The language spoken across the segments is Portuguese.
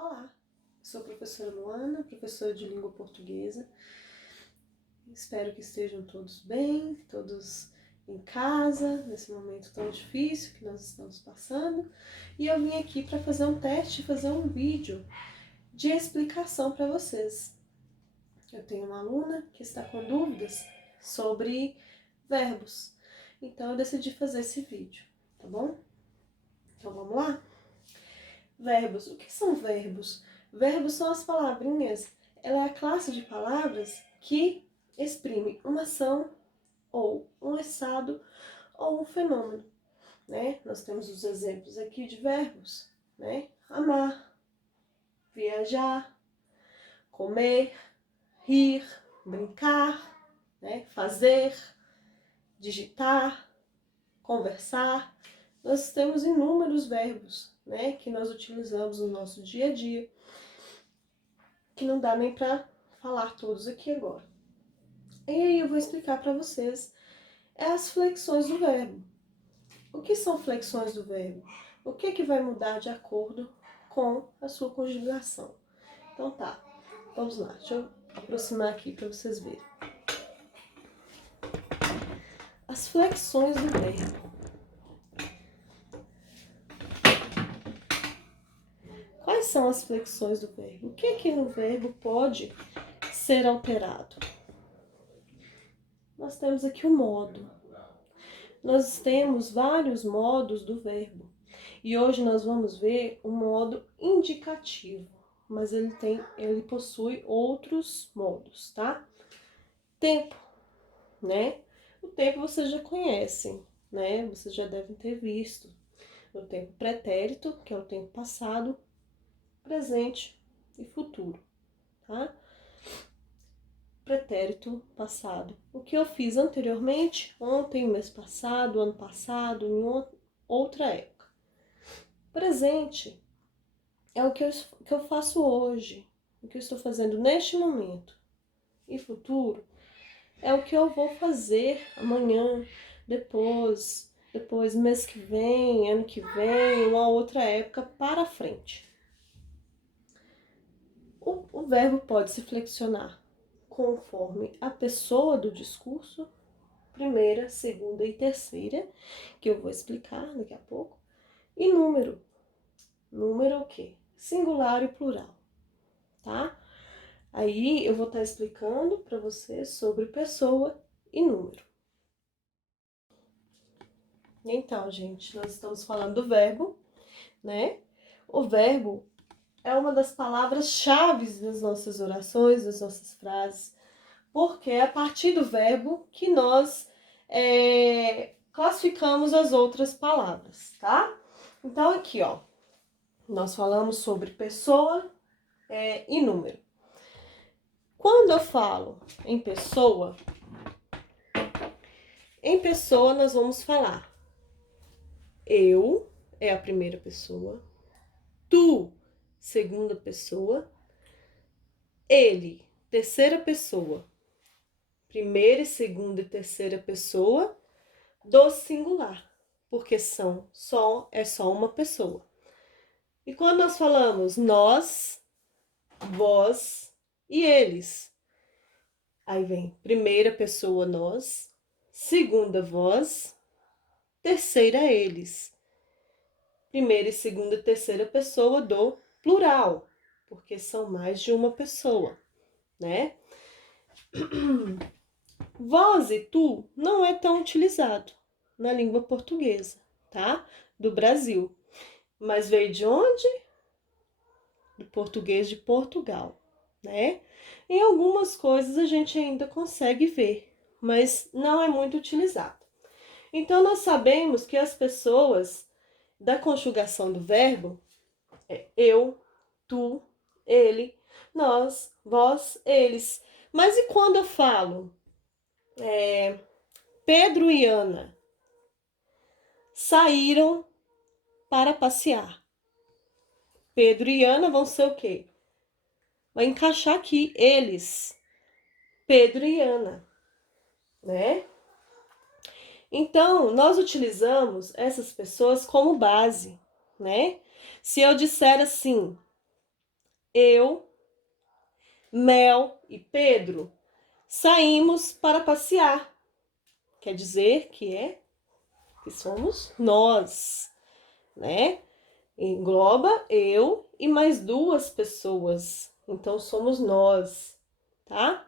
Olá, sou a professora Luana, professora de língua portuguesa. Espero que estejam todos bem, todos em casa, nesse momento tão difícil que nós estamos passando. E eu vim aqui para fazer um teste, fazer um vídeo de explicação para vocês. Eu tenho uma aluna que está com dúvidas sobre verbos, então eu decidi fazer esse vídeo, tá bom? Então vamos lá? Verbos. O que são verbos? Verbos são as palavrinhas. Ela é a classe de palavras que exprime uma ação ou um estado ou um fenômeno, né? Nós temos os exemplos aqui de verbos, né? Amar, viajar, comer, rir, brincar, né? Fazer, digitar, conversar. Nós temos inúmeros verbos, né, que nós utilizamos no nosso dia a dia, que não dá nem para falar todos aqui agora. E aí eu vou explicar para vocês as flexões do verbo. O que são flexões do verbo? O que vai mudar de acordo com a sua conjugação? Então tá, vamos lá, deixa eu aproximar aqui para vocês verem. As flexões do verbo. Quais são as flexões do verbo? O que no verbo pode ser alterado? Nós temos aqui o modo. Nós temos vários modos do verbo. E hoje nós vamos ver o modo indicativo, mas ele possui outros modos, tá? Tempo, né? O tempo vocês já conhecem, né? Vocês já devem ter visto. O tempo pretérito, que é o tempo passado, presente e futuro, tá? Pretérito passado. O que eu fiz anteriormente, ontem, mês passado, ano passado, em outra época. Presente é o que eu faço hoje, o que eu estou fazendo neste momento. E futuro é o que eu vou fazer amanhã, depois, mês que vem, ano que vem, uma outra época para frente. O verbo pode se flexionar conforme a pessoa do discurso, primeira, segunda e terceira, que eu vou explicar daqui a pouco, e número. Número o quê? Singular e plural, tá? Aí eu vou estar explicando para vocês sobre pessoa e número. Então, gente, nós estamos falando do verbo, né? O verbo é uma das palavras-chave das nossas orações, das nossas frases, porque é a partir do verbo que nós classificamos as outras palavras, tá? Então, aqui, ó, nós falamos sobre pessoa e número. Quando eu falo em pessoa nós vamos falar eu é a primeira pessoa, tu, segunda pessoa, ele, terceira pessoa, primeira, segunda e terceira pessoa do singular, porque é só uma pessoa. E quando nós falamos nós, vós e eles, aí vem primeira pessoa nós, segunda vós, terceira eles. Primeira e segunda e terceira pessoa do plural, porque são mais de uma pessoa, né? Vós e tu não é tão utilizado na língua portuguesa, tá? Do Brasil. Mas veio de onde? Do português de Portugal, né? Em algumas coisas a gente ainda consegue ver, mas não é muito utilizado. Então, nós sabemos que as pessoas da conjugação do verbo é eu, tu, ele, nós, vós, eles. Mas e quando eu falo Pedro e Ana saíram para passear? Pedro e Ana vão ser o quê? Vai encaixar aqui eles, Pedro e Ana, né? Então, nós utilizamos essas pessoas como base, né? Se eu disser assim, eu, Mel e Pedro saímos para passear. Quer dizer que somos nós, né? Engloba eu e mais duas pessoas. Então, somos nós, tá?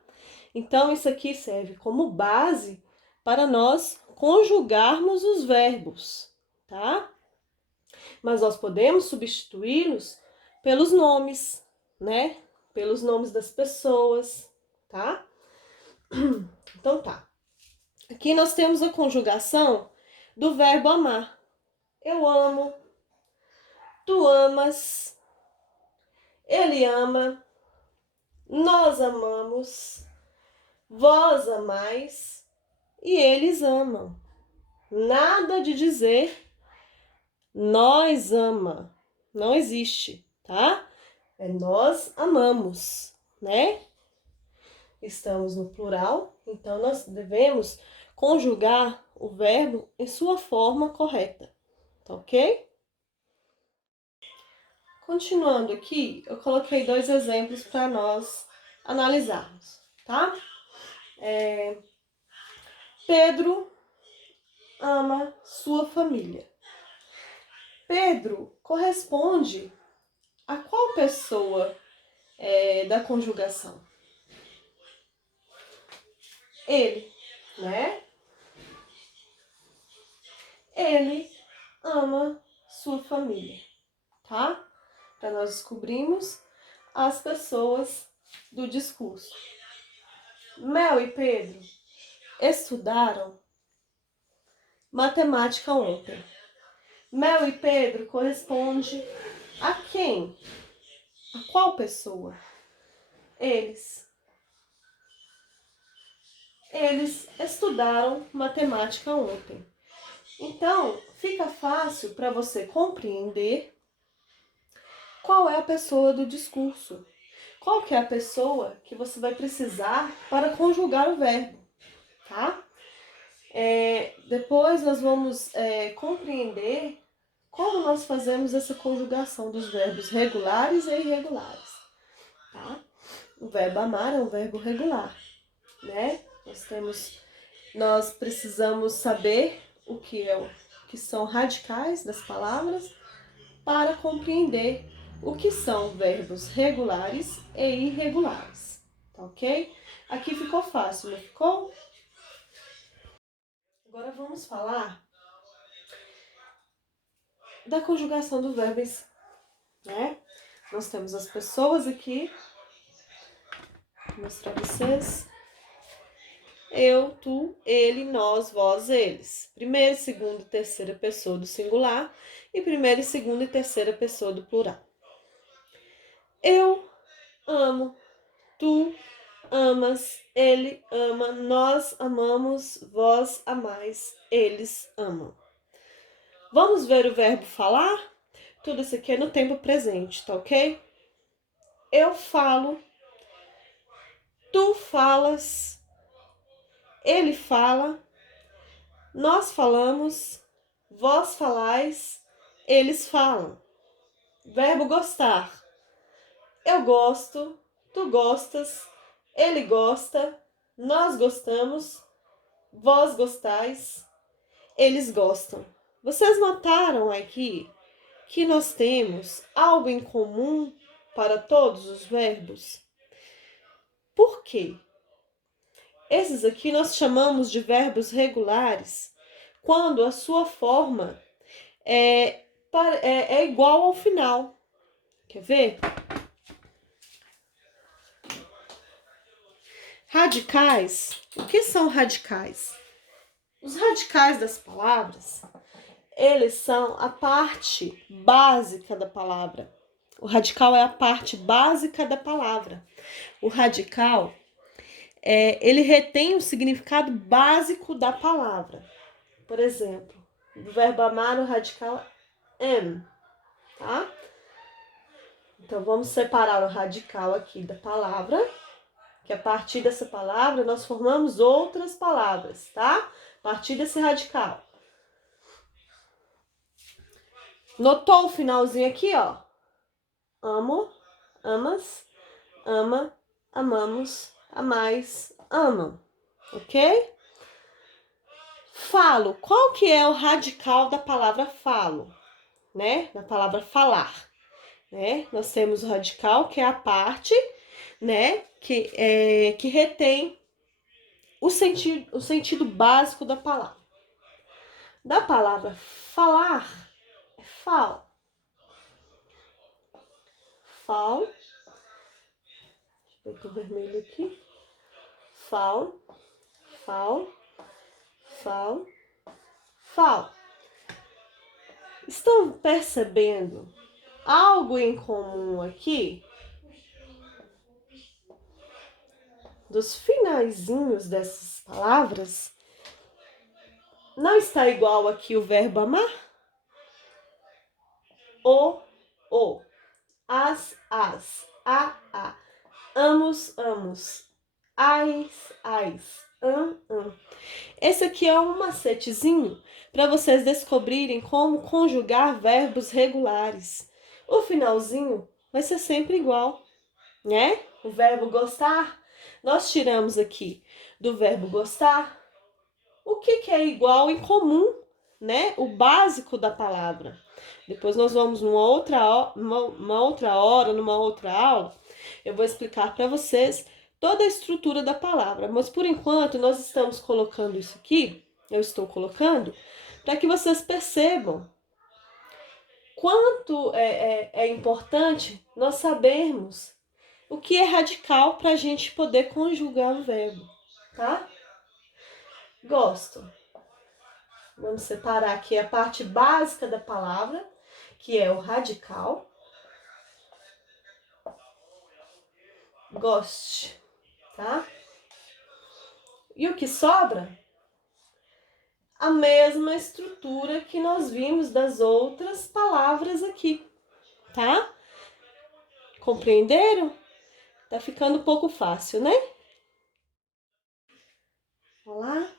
Então, isso aqui serve como base para nós conjugarmos os verbos, tá? Mas nós podemos substituí-los pelos nomes, né? Pelos nomes das pessoas, tá? Então, tá. Aqui nós temos a conjugação do verbo amar. Eu amo, tu amas, ele ama, nós amamos, vós amais e eles amam. Nada de dizer nós ama. Não existe, tá? É nós amamos, né? Estamos no plural, então nós devemos conjugar o verbo em sua forma correta, tá ok? Continuando aqui, eu coloquei 2 exemplos para nós analisarmos, tá? Pedro ama sua família. Pedro corresponde a qual pessoa da conjugação? Ele, né? Ele ama sua família, tá? Para nós descobrirmos as pessoas do discurso. Mel e Pedro estudaram matemática ontem. Mel e Pedro corresponde a quem? A qual pessoa? Eles. Eles estudaram matemática ontem. Então, fica fácil para você compreender qual é a pessoa do discurso. Qual que é a pessoa que você vai precisar para conjugar o verbo, tá? Depois nós vamos compreender como nós fazemos essa conjugação dos verbos regulares e irregulares, tá? O verbo amar é um verbo regular, né? Nós precisamos saber o que são radicais das palavras para compreender o que são verbos regulares e irregulares, tá ok? Aqui ficou fácil, não ficou? Agora vamos falar da conjugação do verbo, né? Nós temos as pessoas aqui, vou mostrar para vocês. Eu, tu, ele, nós, vós, eles. Primeira, segunda e terceira pessoa do singular e primeira, segunda e terceira pessoa do plural. Eu amo, tu amas, ele ama, nós amamos, vós amais, eles amam. Vamos ver o verbo falar? Tudo isso aqui é no tempo presente, tá ok? Eu falo, tu falas, ele fala, nós falamos, vós falais, eles falam. Verbo gostar. Eu gosto, tu gostas, ele gosta, nós gostamos, vós gostais, eles gostam. Vocês notaram aqui que nós temos algo em comum para todos os verbos? Por quê? Esses aqui nós chamamos de verbos regulares quando a sua forma é igual ao final. Quer ver? Radicais. O que são radicais? Os radicais das palavras, eles são a parte básica da palavra. O radical é a parte básica da palavra. O radical, ele retém o significado básico da palavra. Por exemplo, do verbo amar, o radical é am, tá? Então, vamos separar o radical aqui da palavra, que a partir dessa palavra nós formamos outras palavras, tá? A partir desse radical. Notou o finalzinho aqui, ó? Amo, amas, ama, amamos, amais, amam, ok? Falo, qual que é o radical da palavra falo, né? Da palavra falar, né? Nós temos o radical, que é a parte, né? Que retém o sentido básico da palavra. Da palavra falar, é fal. Fal. Deixa eu ver o vermelho aqui. Fal, fal, fal, fal. Estão percebendo algo em comum aqui? Dos finalzinhos dessas palavras, não está igual aqui o verbo amar? O, as, a, amos, amos, ais, am. Esse aqui é um macetezinho para vocês descobrirem como conjugar verbos regulares. O finalzinho vai ser sempre igual, né? O verbo gostar, nós tiramos aqui do verbo gostar o que é igual em comum, né? O básico da palavra. Depois nós vamos numa outra hora, numa outra aula, eu vou explicar para vocês toda a estrutura da palavra. Mas por enquanto nós estamos colocando isso aqui, eu estou colocando, para que vocês percebam quanto é importante nós sabermos o que é radical para a gente poder conjugar o verbo, tá? Gosto. Vamos separar aqui a parte básica da palavra, que é o radical. Goste, tá? E o que sobra? A mesma estrutura que nós vimos das outras palavras aqui, tá? Compreenderam? Tá ficando um pouco fácil, né? Olá.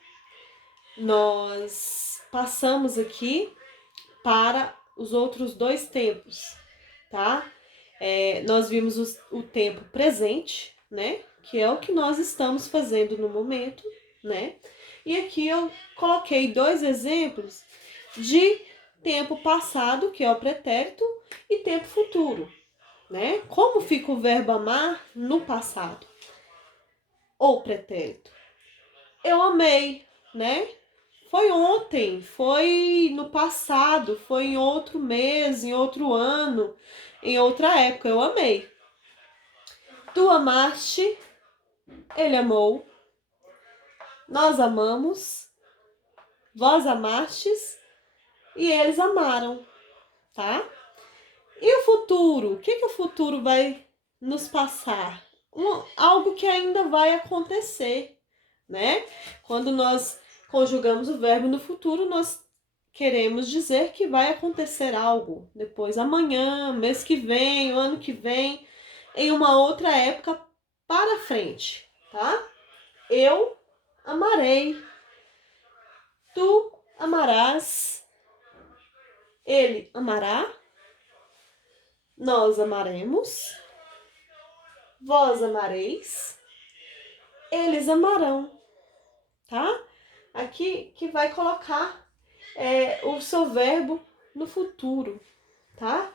Nós passamos aqui para os outros dois tempos, tá? Nós vimos o tempo presente, né? Que é o que nós estamos fazendo no momento, né? E aqui eu coloquei dois exemplos de tempo passado, que é o pretérito, e tempo futuro, né? Como fica o verbo amar no passado? Ou pretérito? Eu amei, né? Foi ontem, foi no passado, foi em outro mês, em outro ano, em outra época. Eu amei. Tu amaste, ele amou, nós amamos, vós amastes e eles amaram, tá? E o futuro? O que o futuro vai nos passar? Algo que ainda vai acontecer, né? Quando nós conjugamos o verbo no futuro, nós queremos dizer que vai acontecer algo depois, amanhã, mês que vem, o ano que vem, em uma outra época para frente, tá? Eu amarei, tu amarás, ele amará, nós amaremos, vós amareis, eles amarão, tá? Aqui que vai colocar o seu verbo no futuro, tá?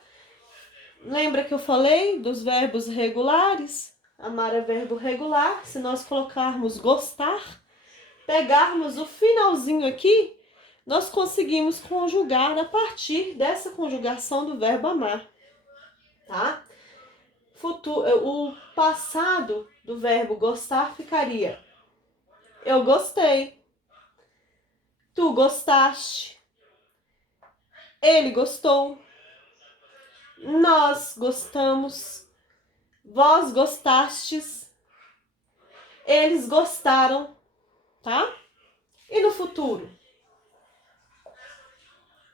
Lembra que eu falei dos verbos regulares? Amar é verbo regular. Se nós colocarmos gostar, pegarmos o finalzinho aqui, nós conseguimos conjugar a partir dessa conjugação do verbo amar, tá? O passado do verbo gostar ficaria: eu gostei, tu gostaste, ele gostou, nós gostamos, vós gostastes, eles gostaram, tá? E no futuro?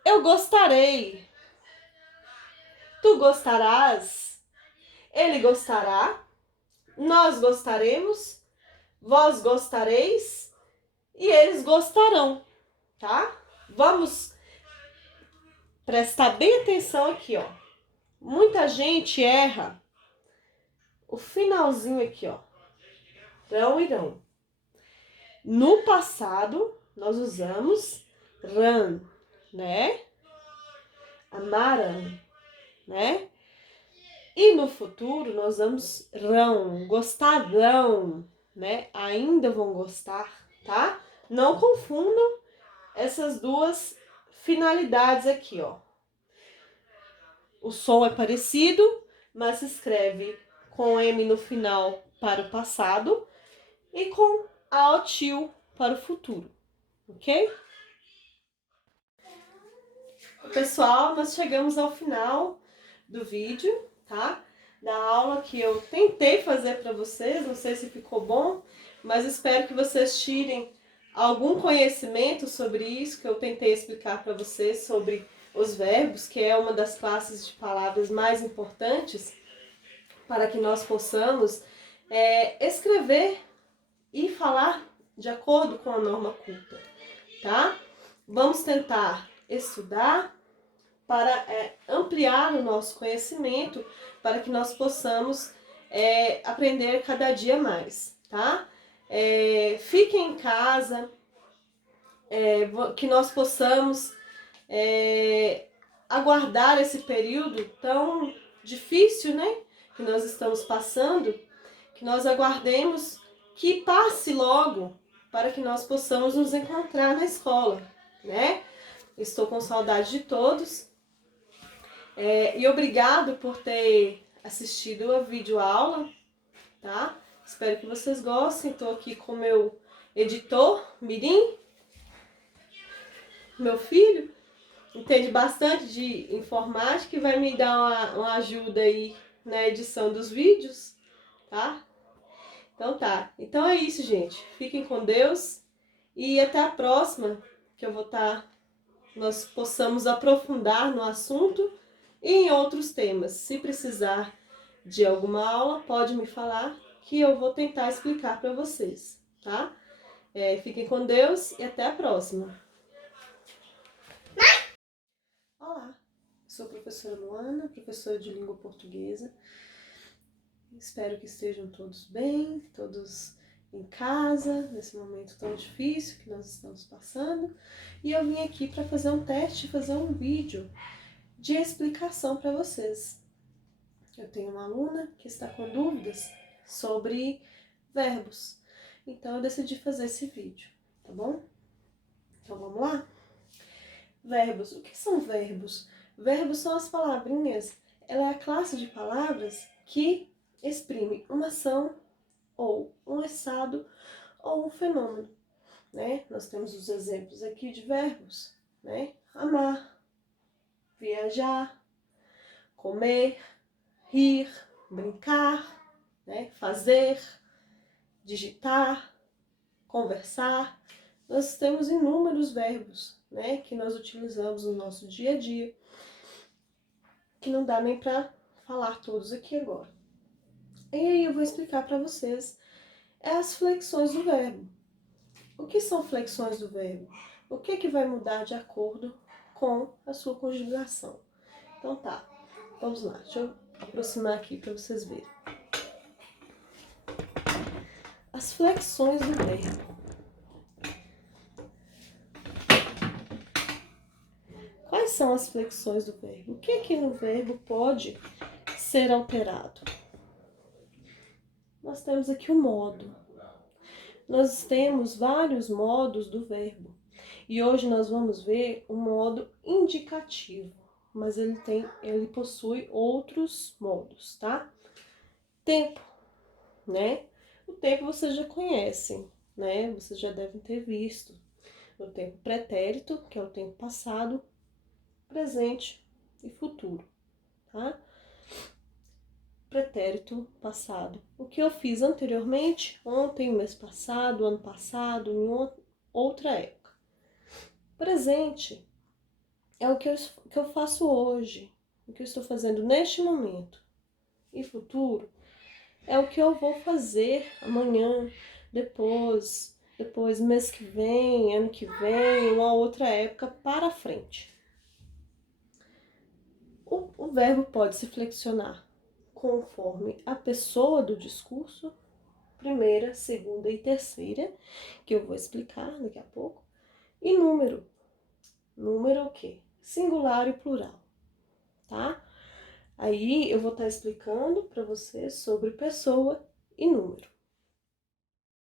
Eu gostarei, tu gostarás, ele gostará, nós gostaremos, vós gostareis e eles gostarão, tá? Vamos prestar bem atenção aqui, ó. Muita gente erra o finalzinho aqui, ó. Rão e rão. No passado, nós usamos ran, né? Amaram, né? E no futuro, nós vamos rão, gostarão, né? Ainda vão gostar, tá? Não confundam essas duas finalidades aqui, ó. O som é parecido, mas se escreve com M no final para o passado e com AOTIL para o futuro, ok? Pessoal, nós chegamos ao final do vídeo, tá? Da aula que eu tentei fazer para vocês, não sei se ficou bom, mas espero que vocês tirem algum conhecimento sobre isso que eu tentei explicar para vocês sobre os verbos, que é uma das classes de palavras mais importantes para que nós possamos escrever e falar de acordo com a norma culta, tá? Vamos tentar estudar para ampliar o nosso conhecimento, para que nós possamos aprender cada dia mais, tá? Fiquem em casa, que nós possamos aguardar esse período tão difícil, né? Que nós estamos passando, que nós aguardemos que passe logo, para que nós possamos nos encontrar na escola, né? Estou com saudade de todos. E obrigado por ter assistido a videoaula, tá? Espero que vocês gostem. Estou aqui com meu editor, Mirim, meu filho, entende bastante de informática e vai me dar uma ajuda aí na edição dos vídeos, tá? Então tá. Então é isso, gente. Fiquem com Deus e até a próxima, que eu vou nós possamos aprofundar no assunto e em outros temas. Se precisar de alguma aula, pode me falar que eu vou tentar explicar para vocês, tá? Fiquem com Deus e até a próxima. Olá, sou a professora Luana, professora de língua portuguesa. Espero que estejam todos bem, todos em casa, nesse momento tão difícil que nós estamos passando. E eu vim aqui para fazer um teste, fazer um vídeo de explicação para vocês. Eu tenho uma aluna que está com dúvidas sobre verbos, então eu decidi fazer esse vídeo, tá bom? Então vamos lá? Verbos. O que são verbos? Verbos são as palavrinhas, ela é a classe de palavras que exprime uma ação ou um estado ou um fenômeno, né? Nós temos os exemplos aqui de verbos, né? Amar, viajar, comer, rir, brincar, né? Fazer, digitar, conversar. Nós temos inúmeros verbos, né? Que nós utilizamos no nosso dia a dia, que não dá nem para falar todos aqui agora. E aí eu vou explicar para vocês as flexões do verbo. O que são flexões do verbo? O que vai mudar de acordo com a sua conjugação? Então tá, vamos lá. Deixa eu aproximar aqui para vocês verem. As flexões do verbo. Quais são as flexões do verbo? O que no verbo pode ser alterado? Nós temos aqui o modo. Nós temos vários modos do verbo. E hoje nós vamos ver o modo indicativo, mas ele possui outros modos, tá? Tempo, né? O tempo vocês já conhecem, né? Vocês já devem ter visto. O tempo pretérito, que é o tempo passado, presente e futuro, tá? Pretérito passado. O que eu fiz anteriormente, ontem, mês passado, ano passado, em outra época. Presente é o que eu faço hoje, o que eu estou fazendo neste momento. E futuro é o que eu vou fazer amanhã, depois, mês que vem, ano que vem, uma outra época para frente. O verbo pode se flexionar conforme a pessoa do discurso, primeira, segunda e terceira, que eu vou explicar daqui a pouco, e número. Número o quê? Singular e plural, tá? Aí eu vou estar explicando para vocês sobre pessoa e número.